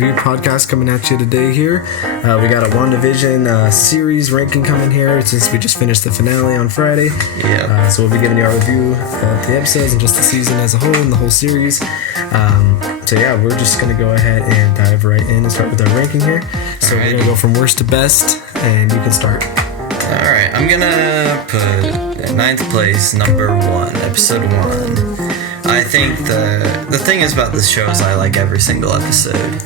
Review Podcast coming at you today here. We got a WandaVision series ranking coming here since we just finished the finale on Friday. Yeah. So we'll be giving you our review of the episodes and just the season as a whole and the whole series. So yeah, we're just going to go ahead and dive right in and start with our ranking here. So we're going to go from worst to best, and you can start. Alright, I'm going to put 9th place, number 1, episode 1. I think the thing is about this show is I like every single episode.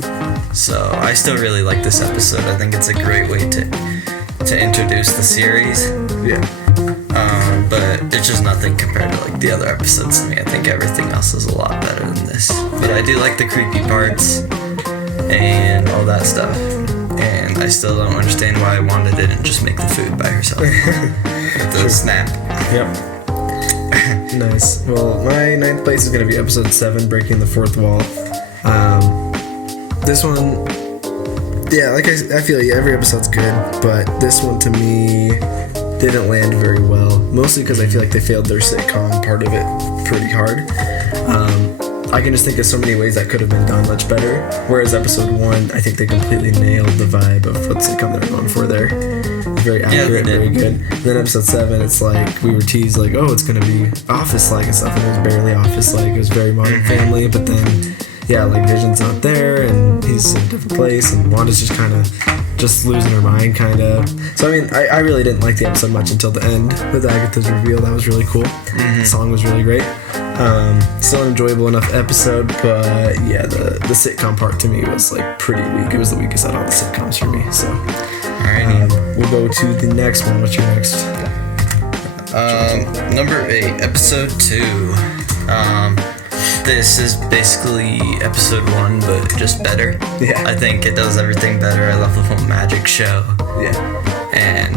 So I still really like this episode. I think it's a great way to introduce the series. Yeah. But it's just nothing compared to like the other episodes to me. I think everything else is a lot better than this. But I do like the creepy parts and all that stuff. And I still don't understand why Wanda didn't just make the food by herself. With the snap. Yep. Nice. Well, my 9th place is going to be episode 7, Breaking the Fourth Wall. This one, yeah, like I feel like every episode's good, but this one to me didn't land very well. Mostly because I feel like they failed their sitcom part of it pretty hard. I can just think of so many ways that could have been done much better. Whereas episode 1, I think they completely nailed the vibe of what sitcom they're going for there. Very accurate, very good. And then episode 7, it's like we were teased like, oh, it's gonna be Office-like and stuff, and it was barely Office-like. It was very Modern Family, but then, yeah, like Vision's not there, and he's in a different place, and Wanda's just kind of just losing her mind, kind of. So I mean, I really didn't like the episode much until the end with Agatha's reveal. That was really cool. The song was really great. Still an enjoyable enough episode, but yeah, the sitcom part to me was like pretty weak. It was the weakest out of all the sitcoms for me. So we'll go to the next one. What's your next? Number 8, episode 2. This is basically episode 1, but just better. Yeah. I think it does everything better. I love the whole magic show. Yeah. And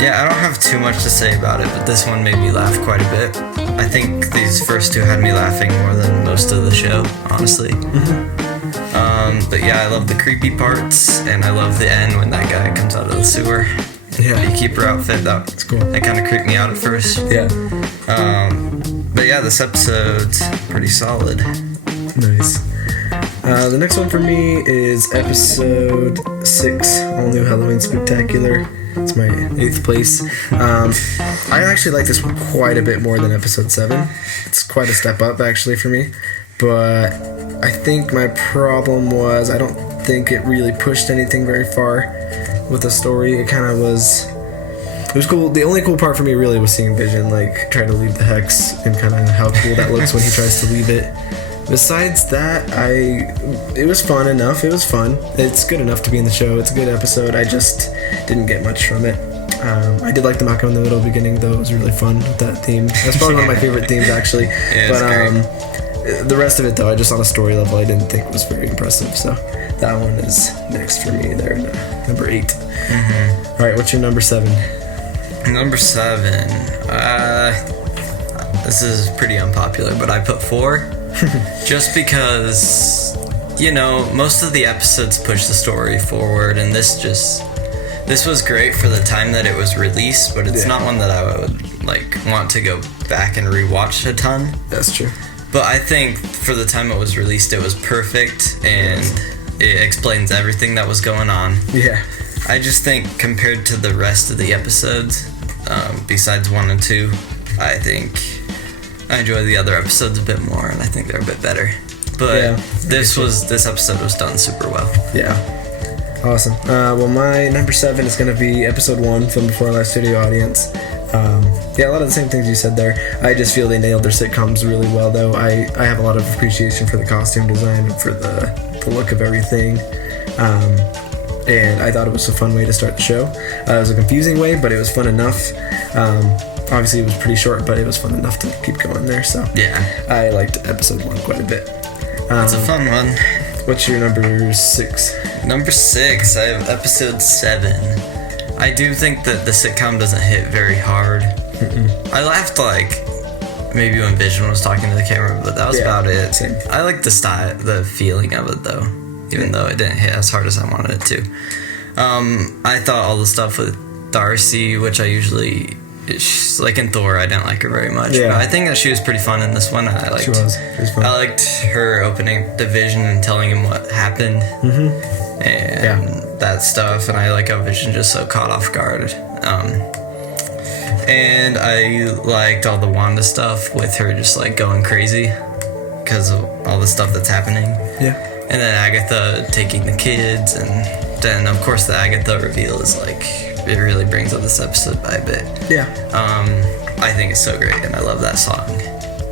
yeah, I don't have too much to say about it, but this one made me laugh quite a bit. I think these first 2 had me laughing more than most of the show, honestly. But yeah, I love the creepy parts, and I love the end when that guy comes out of the sewer. Yeah. Beekeeper outfit, that's cool. That kind of creeped me out at first. Yeah. But yeah, this episode's pretty solid. Nice. The next one for me is episode 6, All New Halloween Spooktacular. It's my 8th place. I actually like this one quite a bit more than episode 7. It's quite a step up actually for me. But I think my problem was I don't think it really pushed anything very far with the story. It was cool. The only cool part for me really was seeing Vision like try to leave the hex and kind of how cool that looks when he tries to leave it. Besides that, it was fun enough. It was fun. It's good enough to be in the show. It's a good episode. I just didn't get much from it. I did like the Malcolm in the Middle beginning though. It was really fun with that theme. That's probably one of my favorite themes actually. Yeah, but the rest of it though, I just on a story level, I didn't think was very impressive. So that one is next for me there, number 8. All right, what's your number 7? Number 7. This is pretty unpopular, but I put 4. Just because, most of the episodes push the story forward, and this was great for the time that it was released, but it's not one that I would want to go back and rewatch a ton. That's true. But I think for the time it was released, it was perfect, and it explains everything that was going on. Yeah. I just think compared to the rest of the episodes, besides 1 and 2, I think I enjoy the other episodes a bit more, and I think they're a bit better. But this episode was done super well. Yeah. Awesome. Well, my number 7 is going to be episode 1, Filmed Before a Live Studio Audience. A lot of the same things you said there. I just feel they nailed their sitcoms really well, though. I have a lot of appreciation for the costume design and for the look of everything. And I thought it was a fun way to start the show. It was a confusing way, but it was fun enough. Obviously, it was pretty short, but it was fun enough to keep going there. So yeah, I liked episode 1 quite a bit. It's a fun one. What's your number 6? Number 6, I have episode 7. I do think that the sitcom doesn't hit very hard. I laughed maybe when Vision was talking to the camera, but that was about it. Same. I like the style, the feeling of it though, even though it didn't hit as hard as I wanted it to. I thought all the stuff with Darcy, which I usually she's like in Thor. I didn't like her very much. Yeah. But I think that she was pretty fun in this one. She was. It was fun. I liked her opening the Vision and telling him what happened. And that stuff. And I like how Vision just so caught off guard. And I liked all the Wanda stuff with her just like going crazy because of all the stuff that's happening. Yeah. And then Agatha taking the kids, and then of course the Agatha reveal is like, it really brings up this episode by a bit. Yeah. I think it's so great, and I love that song.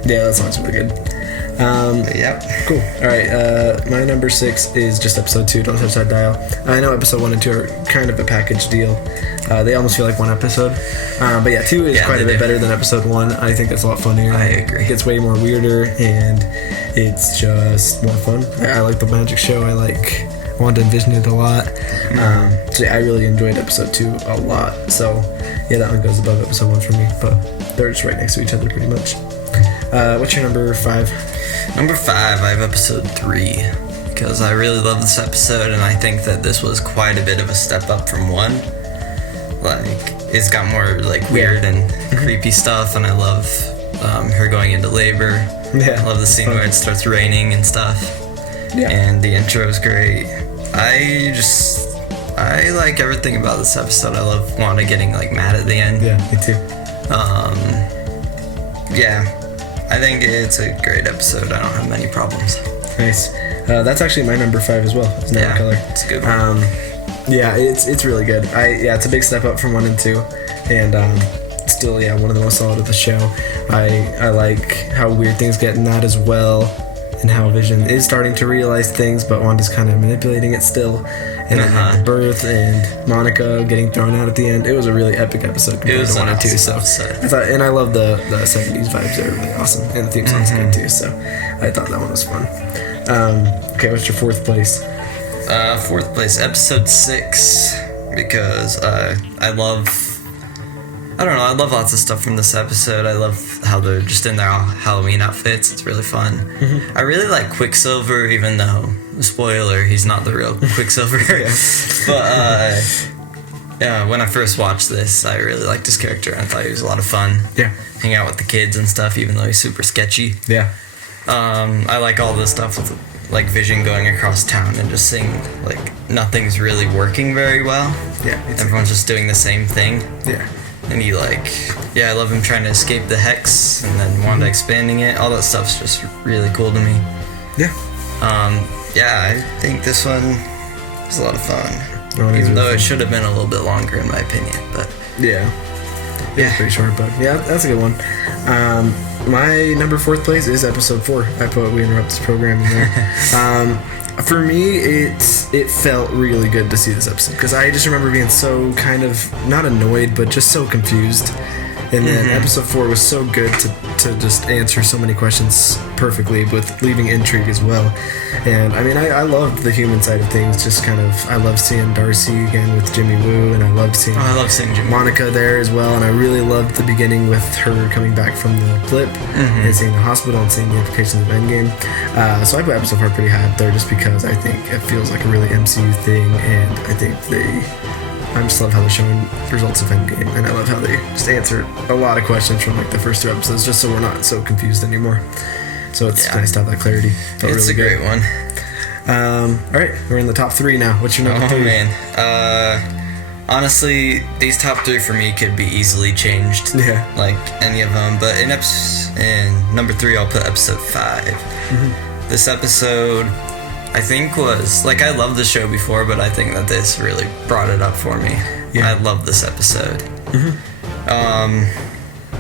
Yeah, that song's really good. Yep. Cool. All right. My number 6 is just episode 2. Don't touch that dial. I know episode 1 and 2 are kind of a package deal. They almost feel like one episode. But yeah, 2 is quite a bit better than episode 1. I think it's a lot funnier. I agree. It gets way more weirder, and it's just more fun. I like the magic show. I like Wanda and Vision it a lot. So yeah, I really enjoyed episode 2 a lot. So yeah, that one goes above episode 1 for me. But they're just right next to each other pretty much. What's your number 5? Number 5, I have episode 3, because I really love this episode, and I think that this was quite a bit of a step up from 1. Like, it's got more like weird and creepy stuff, and I love her going into labor. Yeah, I love the scene where it starts raining and stuff. Yeah. And the intro is great. I like everything about this episode. I love Wanda getting like mad at the end. Yeah, me too. Yeah, I think it's a great episode. I don't have many problems. Nice. That's actually my number 5 as well. It's Night Color. It's a good one. Yeah, it's really good. It's a big step up from 1 and 2, and still one of the most solid of the show. I like how weird things get in that as well, and how Vision is starting to realize things, but Wanda's kind of manipulating it still. And then the birth and Monica getting thrown out at the end. It was a really epic episode compared to 1 and 2. So I thought, and I love the 70s vibes. They're really awesome, and the theme song's good too. So I thought that one was fun. Okay, what's your 4th place? 4th place, episode 6, because I love lots of stuff from this episode. I love how they're just in their Halloween outfits. It's really fun. I really like Quicksilver, even though, spoiler, he's not the real Quicksilver. But when I first watched this, I really liked his character. I thought he was a lot of fun. Yeah. Hang out with the kids and stuff, even though he's super sketchy. Yeah. I like all this stuff with like Vision going across town and just seeing like nothing's really working very well. Yeah. Everyone's just doing the same thing. Yeah. And he I love him trying to escape the hex and then Wanda expanding it. All that stuff's just really cool to me. Yeah. I think this one was a lot of fun. Even though it should have been a little bit longer in my opinion, but yeah, pretty short, but yeah, that's a good one. My number 4th place is episode 4. I put We Interrupt This Program in there. For me, it felt really good to see this episode, because I just remember being so kind of, not annoyed, but just so confused. And then episode 4 was so good to just answer so many questions perfectly, with leaving intrigue as well. And I mean, I loved the human side of things. Just kind of, I love seeing Darcy again with Jimmy Woo, and I love seeing Jimmy Monica there as well. And I really loved the beginning with her coming back from the blip and seeing the hospital and seeing the implications of Endgame. So I put episode 4 pretty high up there, just because I think it feels like a really MCU thing, and I think I just love how they're showing results of Endgame, and I love how they just answer a lot of questions from like the first 2 episodes, just so we're not so confused anymore. So it's nice to have that clarity. It's really a great one. All right, we're in the top 3 now. What's your number 3? Oh man, honestly, these top 3 for me could be easily changed. Yeah, like any of them. But in number 3, I'll put episode 5. This episode, I think, was like, I loved the show before, but I think that this really brought it up for me. Yeah. I love this episode.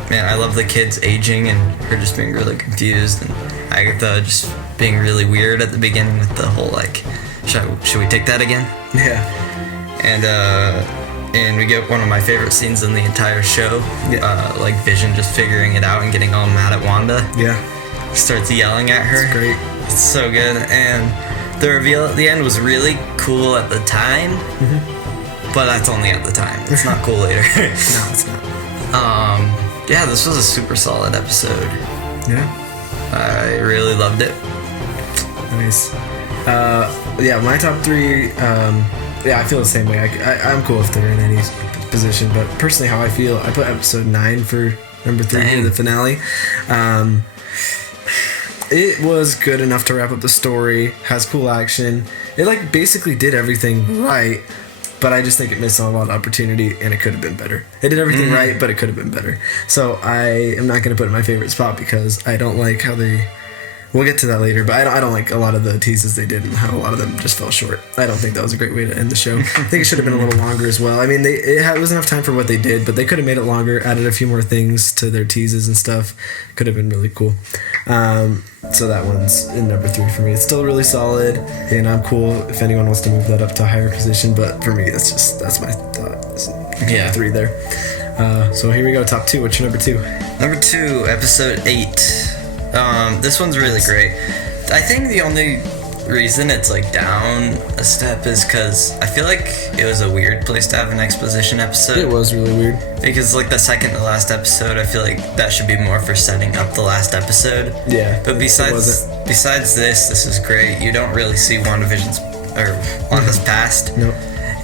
Man, I love the kids aging and her just being really confused, and Agatha just being really weird at the beginning with the whole like, should we take that again? Yeah. And we get one of my favorite scenes in the entire show. Like Vision just figuring it out and getting all mad at Wanda. Yeah. He starts yelling at her. It's great. It's so good. And the reveal at the end was really cool at the time, but that's only at the time. It's not cool later. No, it's not. This was a super solid episode. Yeah. I really loved it. Nice. My top 3, I feel the same way. I'm cool if they're in any position, but personally, how I feel, I put episode 9 for number 3, the finale. It was good enough to wrap up the story. Has cool action. It like basically did everything right, but I just think it missed on a lot of opportunity, and it could have been better. It did everything right, but it could have been better. So I am not going to put it in my favorite spot because I don't like how they. We'll get to that later, but I don't like a lot of the teases they did and how a lot of them just fell short. I don't think that was a great way to end the show. I think it should have been a little longer as well. I mean, it was enough time for what they did, but they could have made it longer, added a few more things to their teases and stuff. Could have been really cool. So that one's in number 3 for me. It's still really solid, and I'm cool if anyone wants to move that up to a higher position, but for me, that's my thought. Yeah. 3 there. So here we go, top 2. What's your number 2? Number 2, episode 8. This one's really great. I think the only reason it's like down a step is because I feel like it was a weird place to have an exposition episode. It was really weird. Because like the second to last episode, I feel like that should be more for setting up the last episode. Yeah. But besides this is great. You don't really see WandaVision's or Wanda's past. Nope.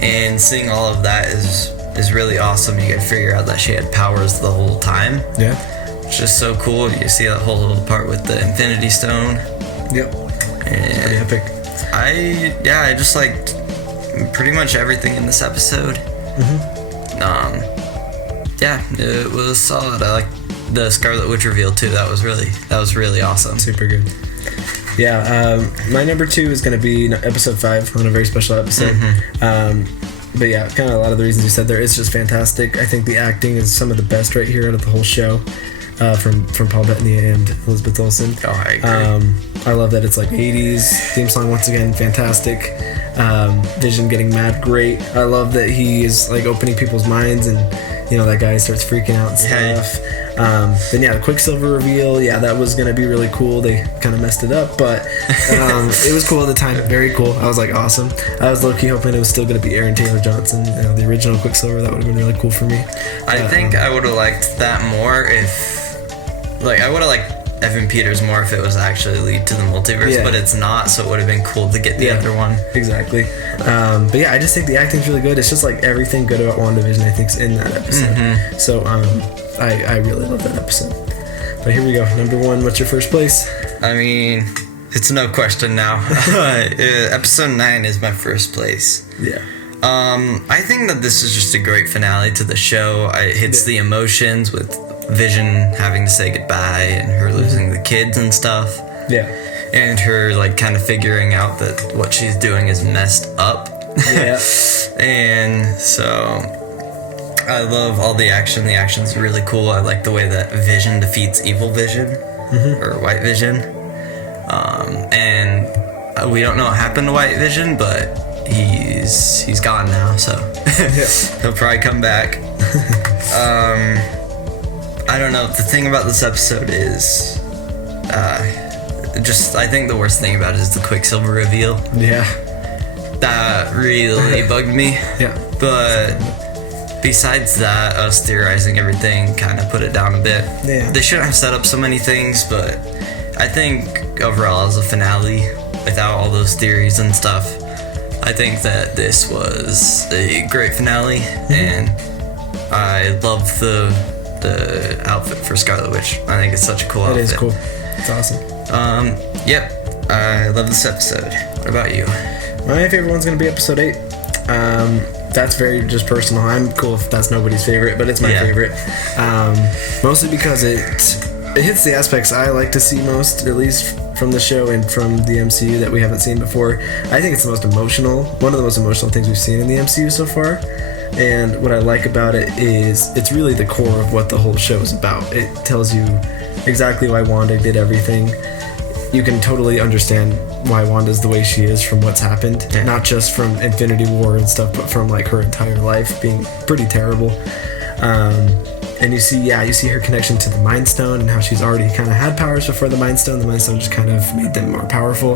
And seeing all of that is really awesome. You get to figure out that she had powers the whole time. Yeah. It's just so cool. You see that whole little part with the Infinity Stone. Yep. And pretty epic. I just liked pretty much everything in this episode. It was solid. I like the Scarlet Witch reveal too. That was really awesome. Super good. Yeah, my number 2 is going to be episode 5 on a very special episode. But yeah, kind of a lot of the reasons you said there. It's just fantastic. I think the acting is some of the best right here out of the whole show. From Paul Bettany and Elizabeth Olsen. Oh, I agree. I love that it's like 80s. Theme song, once again, fantastic. Vision getting mad, great. I love that he is like opening people's minds, and that guy starts freaking out and stuff. Then the Quicksilver reveal, that was gonna be really cool. They kind of messed it up, but it was cool at the time. Very cool. I was like, awesome. I was low-key hoping it was still gonna be Aaron Taylor Johnson, the original Quicksilver. That would have been really cool for me. I think I would have liked that more if, I would have liked Evan Peters more if it was actually lead to the multiverse, but it's not, so it would have been cool to get the other one. Exactly. But I just think the acting's really good. It's just like everything good about WandaVision, I think, is in that episode. So I really love that episode. But here we go. Number 1, what's your first place? I mean, it's no question now. Episode 9 is my first place. Yeah. I think that this is just a great finale to the show. It hits the emotions with Vision having to say goodbye and her losing the kids and stuff. Yeah. And her kind of figuring out that what she's doing is messed up. Yeah. And so I love all the action. The action's really cool. I like the way that Vision defeats Evil Vision or White Vision. And we don't know what happened to White Vision, but he's gone now, so he'll probably come back. I don't know. The thing about this episode is, I think the worst thing about it is the Quicksilver reveal. Yeah. That really bugged me. Yeah. But besides that, us theorizing everything kind of put it down a bit. Yeah. They shouldn't have set up so many things, but I think overall as a finale, without all those theories and stuff, I think that this was a great finale, and I love the outfit for Scarlet Witch. I think it's such a cool outfit. It is cool. It's awesome. Yep. I love this episode. What about you? My favorite one's going to be episode 8. That's very just personal. I'm cool if that's nobody's favorite, but it's my favorite. Mostly because it hits the aspects I like to see most, at least from the show and from the MCU that we haven't seen before. I think it's one of the most emotional things we've seen in the MCU so far. And what I like about it is it's really the core of what the whole show is about. It tells you exactly why Wanda did everything. You can totally understand why Wanda's the way she is from what's happened. Yeah. Not just from Infinity War and stuff, but from her entire life being pretty terrible. And you see her connection to the Mind Stone and how she's already kind of had powers before the Mind Stone. The Mind Stone just kind of made them more powerful.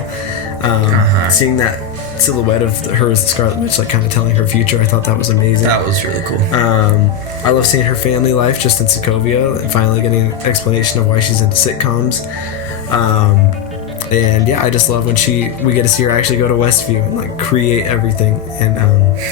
Seeing that silhouette of her as the Scarlet Witch, kind of telling her future, I thought that was amazing. That was really cool. I love seeing her family life just in Sokovia and finally getting an explanation of why she's into sitcoms. And yeah, I just love when we get to see her actually go to Westview and like create everything, and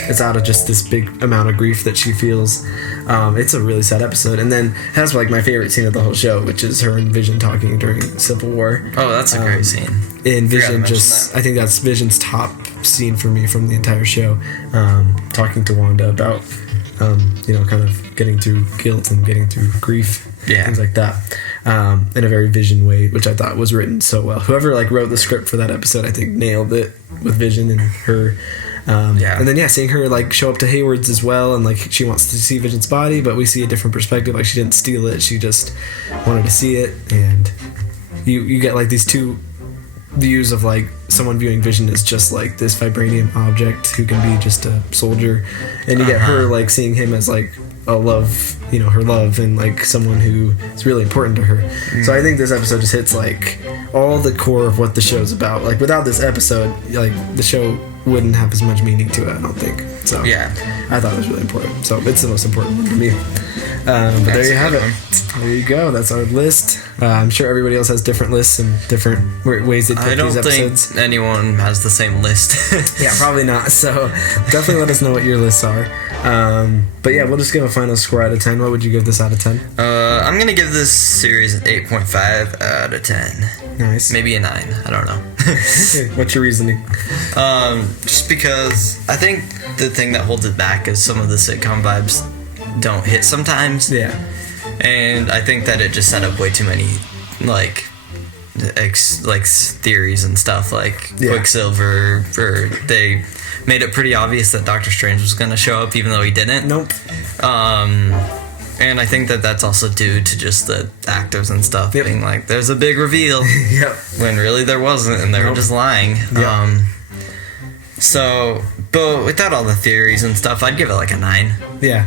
it's out of just this big amount of grief that she feels. It's a really sad episode, and then it has like my favorite scene of the whole show, which is her and Vision talking during Civil War. Oh, that's a great scene. And Vision I think that's Vision's top scene for me from the entire show, talking to Wanda about kind of getting through guilt and getting through grief, things like that, in a very Vision way, which I thought was written so well. Whoever like wrote the script for that episode, I think nailed it with Vision and her. And then seeing her like show up to Hayward's as well, and like she wants to see Vision's body, but we see a different perspective. Like she didn't steal it, she just wanted to see it, and you get like these two views of like someone viewing Vision as just like this vibranium object who can be just a soldier, and you get her like seeing him as like a love, her love, and like someone who is really important to her. So I think this episode just hits like all the core of what the show's about. Like without this episode, like the show wouldn't have as much meaning to it, I don't think. So I thought it was really important. So it's the most important one to me. But there you have it. There you go. That's our list. I'm sure everybody else has different lists and different ways they pick these episodes. I don't think anyone has the same list. Yeah, probably not. So definitely let us know what your lists are. But yeah, we'll just give a final score out of 10. What would you give this out of 10? I'm going to give this series an 8.5 out of 10. Nice. Maybe a 9. I don't know. What's your reasoning? Just because I think the thing that holds it back is some of the sitcom vibes don't hit sometimes. Yeah. And I think that it just set up way too many like theories and stuff, like Quicksilver, or they made it pretty obvious that Doctor Strange was going to show up even though he didn't. Nope. And I think that that's also due to just the actors and stuff being like, there's a big reveal. When really there wasn't, and they were just lying. So, but without all the theories and stuff, I'd give it like a 9. Yeah.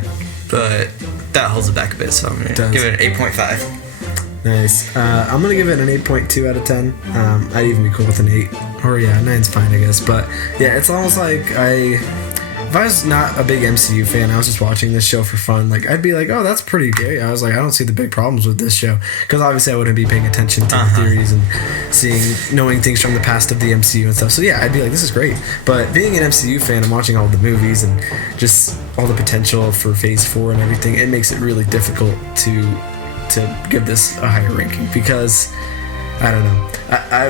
But that holds it back a bit, so I'm going to give it an 8.5. Nice. I'm going to give it an 8.2 out of 10. I'd even be cool with an 8. Or 9's fine, I guess. But yeah, it's almost like if I was not a big MCU fan, I was just watching this show for fun, like I'd be like, oh, that's pretty good. I was like, I don't see the big problems with this show, because obviously I wouldn't be paying attention to the theories and knowing things from the past of the MCU and stuff. So yeah, I'd be like, this is great. But being an MCU fan and watching all the movies and just all the potential for Phase 4 and everything, it makes it really difficult to give this a higher ranking, because I don't know.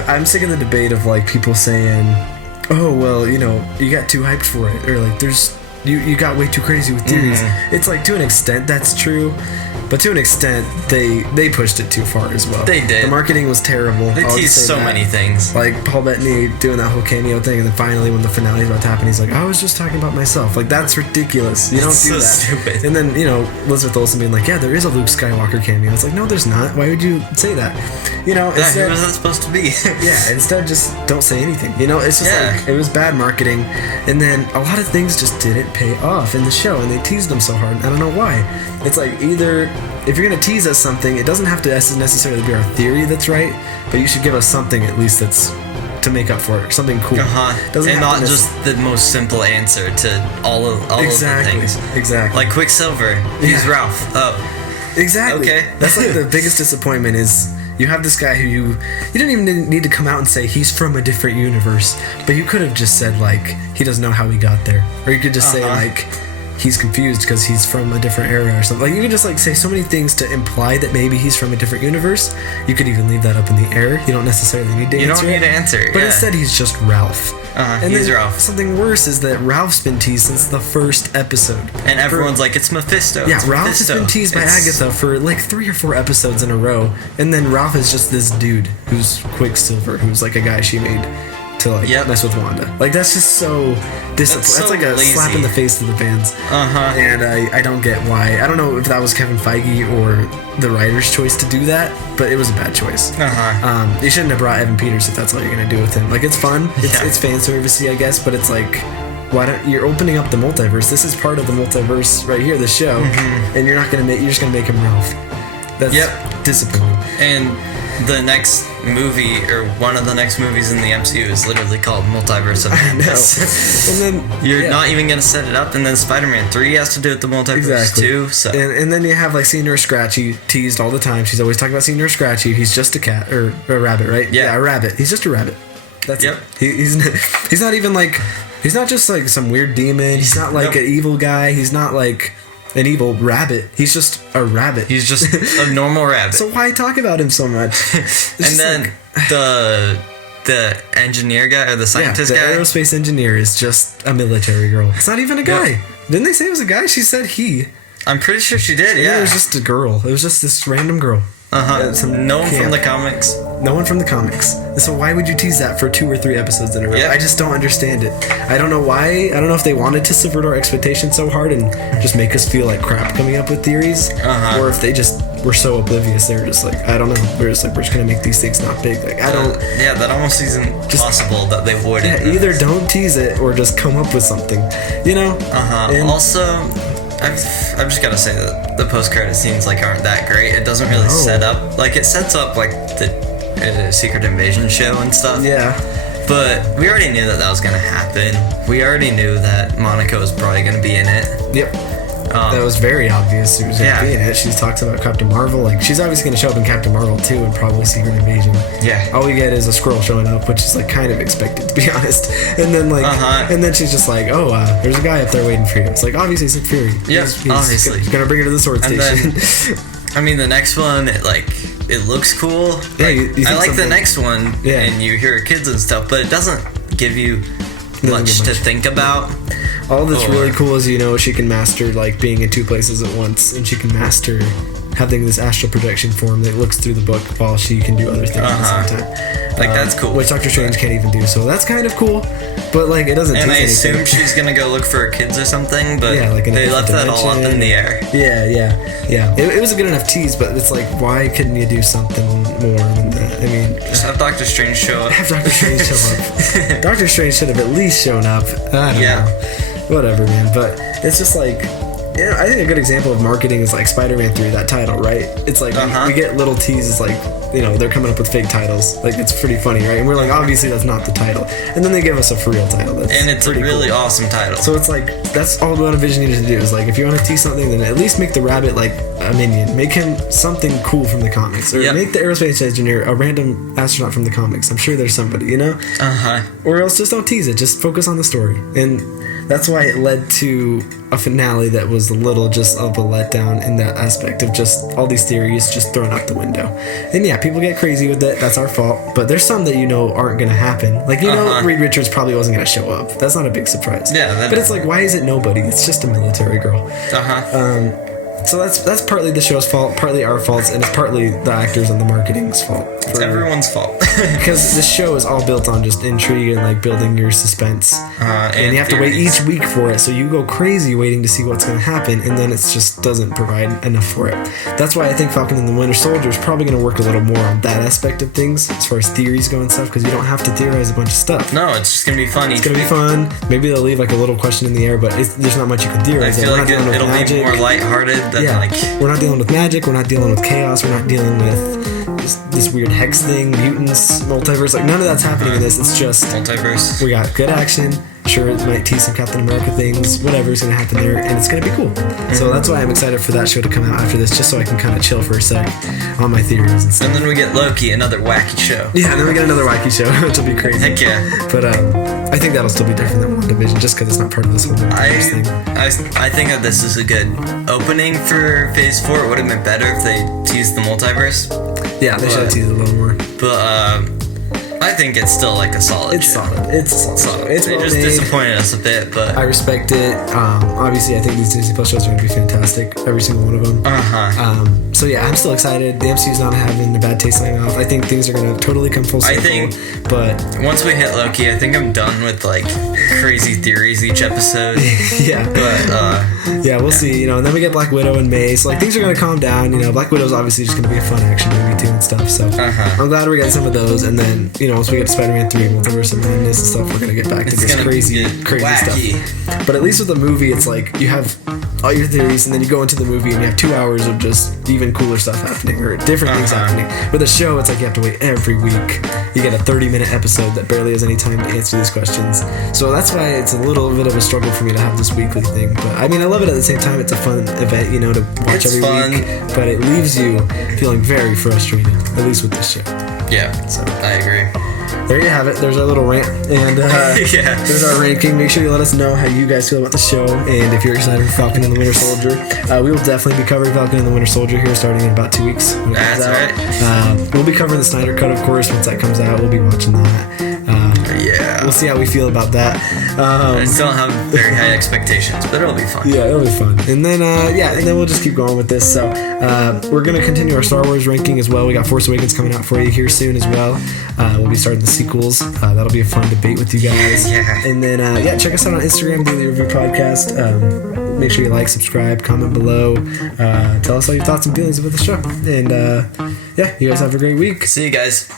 I'm sick of the debate of like people saying, oh, well, you got too hyped for it, or like you got way too crazy with theories. It's like, to an extent that's true, but to an extent they pushed it too far as well. They did. The marketing was terrible. They teased so many things, like Paul Bettany doing that whole cameo thing, and then finally when the finale is about to happen, he's like, I was just talking about myself. Like, that's ridiculous. You don't do that. Stupid. And then Elizabeth Olsen being like, yeah, there is a Luke Skywalker cameo. It's like, no, there's not. Why would you say that? Instead, who was that supposed to be? Instead just don't say anything. It's just like, it was bad marketing, and then a lot of things just didn't pay off in the show, and they teased them so hard. I don't know why. It's like, either if you're gonna tease us something, it doesn't have to necessarily be our theory that's right, but you should give us something at least that's to make up for it, something cool. And not just the most simple answer to all of the things. Exactly. Like Quicksilver, he's Ralph. Oh. Exactly. Okay. That's like the biggest disappointment is you have this guy who you didn't even need to come out and say he's from a different universe, but you could have just said like he doesn't know how he got there, or you could just say like he's confused because he's from a different era or something. Like, you could just like say so many things to imply that maybe he's from a different universe. You could even leave that up in the air. You don't necessarily need to answer it. You don't need to answer it. But instead he's just Ralph. And he's Ralph. Something worse is that Ralph's been teased since the first episode. And everyone's like, it's Mephisto. Yeah, Ralph has been teased by Agatha for like 3 or 4 episodes in a row. And then Ralph is just this dude who's Quicksilver, who's like a guy she made to like mess with Wanda. Like, that's just so disappointing. That's like a lazy slap in the face to the fans. And I don't get why. I don't know if that was Kevin Feige or the writer's choice to do that, but it was a bad choice. You shouldn't have brought Evan Peters if that's all you're gonna do with him. Like, it's fun. It's fan servicey, I guess, but it's like, why don't you're opening up the multiverse? This is part of the multiverse right here, this show, and you're just gonna make him Ralph. That's disappointing. And the next movie, or one of the next movies in the MCU, is literally called Multiverse of Madness. And then You're not even gonna set it up, and then Spider-Man 3 has to do with the multiverse too. So and then you have like Senior Scratchy teased all the time. She's always talking about Senior Scratchy. He's just a cat or a rabbit, right? Yeah, a rabbit. He's just a rabbit. That's it. He's not even like, he's not just like some weird demon. He's not like an evil guy. He's not like an evil rabbit. He's just a rabbit. He's just a normal rabbit. So why talk about him so much? And then the engineer guy, or the scientist guy, the aerospace engineer, is just a military girl. It's not even a guy. Yep. Didn't they say it was a guy? She said he. I'm pretty sure she did. Yeah, it was just a girl. It was just this random girl. No one from the comics. No one from the comics. So why would you tease that for 2 or 3 episodes in a row? Yep. I just don't understand it. I don't know why. I don't know if they wanted to subvert our expectations so hard and just make us feel like crap coming up with theories, or if they just were so oblivious. They're just like, I don't know. We're just gonna make these things not big. Like, I don't. Yeah, that almost isn't possible that they would. Yeah, either don't tease it or just come up with something. You know. And also, I've just gotta say that the post-credit scenes aren't that great. It doesn't really set up, it sets up the Secret Invasion show and stuff. Yeah. But we already knew that was gonna happen. We already knew that Monica was probably gonna be in it. Yep. That was very obvious. She was going to be in it. She talks about Captain Marvel. She's obviously going to show up in Captain Marvel too, and probably Secret Invasion. Yeah. All we get is a Skrull showing up, which is kind of expected, to be honest. And then and then she's just like, oh, there's a guy up there waiting for you. It's obviously it's Nick Fury. Yeah, obviously. He's going to bring her to the sword station. Then, the next one, it looks cool. Yeah, you I like the next one, and you hear kids and stuff, but it doesn't give you much to think about. All that's really cool is, she can master being in 2 places at once, and she can master having this astral projection form that looks through the book while she can do other things at the same time. That's cool. Which Doctor Strange can't even do. So that's kind of cool, but it doesn't. And I anything. assume she's gonna go look for her kids or something, but they left that all up in the air. Yeah. It was a good enough tease, but it's why couldn't you do something more than that? I mean, just have Doctor Strange show up. Have Doctor Strange show up. Doctor Strange should have at least shown up. I don't know. Whatever, man. But it's just I think a good example of marketing is Spider-Man 3, that title, right? It's we get little teases they're coming up with fake titles. It's pretty funny, right? And we're obviously that's not the title. And then they give us a for real title. And it's a really awesome title. So it's that's all WandaVision needed to do is if you want to tease something, then at least make the rabbit a minion. Make him something cool from the comics. Or make the aerospace engineer a random astronaut from the comics. I'm sure there's somebody, Or else just don't tease it. Just focus on the story. And that's why it led to a finale that was a little just of a letdown in that aspect of just all these theories just thrown out the window. And people get crazy with it. That's our fault. But there's some that aren't going to happen. Reed Richards probably wasn't going to show up. That's not a big surprise. Yeah. But it's why is it nobody? It's just a military girl. So that's partly the show's fault, partly our faults, and it's partly the actors and the marketing's fault. It's everyone's fault. Because this show is all built on just intrigue and building your suspense. And you have to wait each week for it, so you go crazy waiting to see what's going to happen, and then it just doesn't provide enough for it. That's why I think Falcon and the Winter Soldier is probably going to work a little more on that aspect of things, as far as theories go and stuff, because you don't have to theorize a bunch of stuff. No, it's just going to be fun. It's going to be fun. Maybe they'll leave a little question in the air, but there's not much you can theorize. I feel it'll be more lighthearted than we're not dealing with magic, we're not dealing with chaos, we're not dealing with this weird hex thing, mutants, multiverse. None of that's happening in this. It's just multiverse. We got good action. Sure, it might tease some Captain America things, whatever's going to happen there, and it's going to be cool. So that's why I'm excited for that show to come out after this, just so I can kind of chill for a sec on my theories and stuff. And then we get Loki, another wacky show. Yeah, and then we get another wacky show, which will be crazy. Heck yeah. But I think that'll still be different than WandaVision, just because it's not part of this whole thing. I think that this is a good opening for Phase 4. It would have been better if they teased the multiverse. Yeah, they should have teased it a little more. But I think it's still a solid show. It's solid. It's they just disappointed us a bit, but I respect it. Obviously, I think these Disney Plus shows are going to be fantastic. Every single one of them. So yeah, I'm still excited. The MCU's not having a bad taste laying off. I think things are going to totally come full circle. But once we hit Loki, I think I'm done with crazy theories each episode. Yeah. But Yeah, we'll see. And then we get Black Widow in May, so like things are gonna calm down. Black Widow's obviously just gonna be a fun action movie too and stuff. So I'm glad we're getting some of those. And then once we get to Spider-Man 3, Multiverse of Madness and stuff, we're gonna get back to this crazy stuff. But at least with the movie, it's like you have all your theories, and then you go into the movie and you have 2 hours of just even cooler stuff happening or different things happening. With a show, it's like you have to wait every week. You get a 30-minute episode that barely has any time to answer these questions. So that's why it's a little bit of a struggle for me to have this weekly thing. But I mean, I love it at the same time. It's a fun event, to watch every week. But it leaves you feeling very frustrated, at least with this show. Yeah, so I agree. There you have it. There's our little rant. And there's our ranking. Make sure you let us know how you guys feel about the show. And if you're excited for Falcon and the Winter Soldier, we will definitely be covering Falcon and the Winter Soldier here starting in about 2 weeks. That's right. We'll be covering the Snyder Cut, of course, once that comes out. We'll be watching that. We'll see how we feel about that. I still don't have very high expectations, but it'll be fun. Yeah, it'll be fun. And then, and then we'll just keep going with this. So, we're going to continue our Star Wars ranking as well. We got Force Awakens coming out for you here soon as well. We'll be starting the sequels. That'll be a fun debate with you guys. Yeah. And then, check us out on Instagram, ELEET Review Podcast. Make sure you like, subscribe, comment below. Tell us all your thoughts and feelings about the show. And, you guys have a great week. See you guys.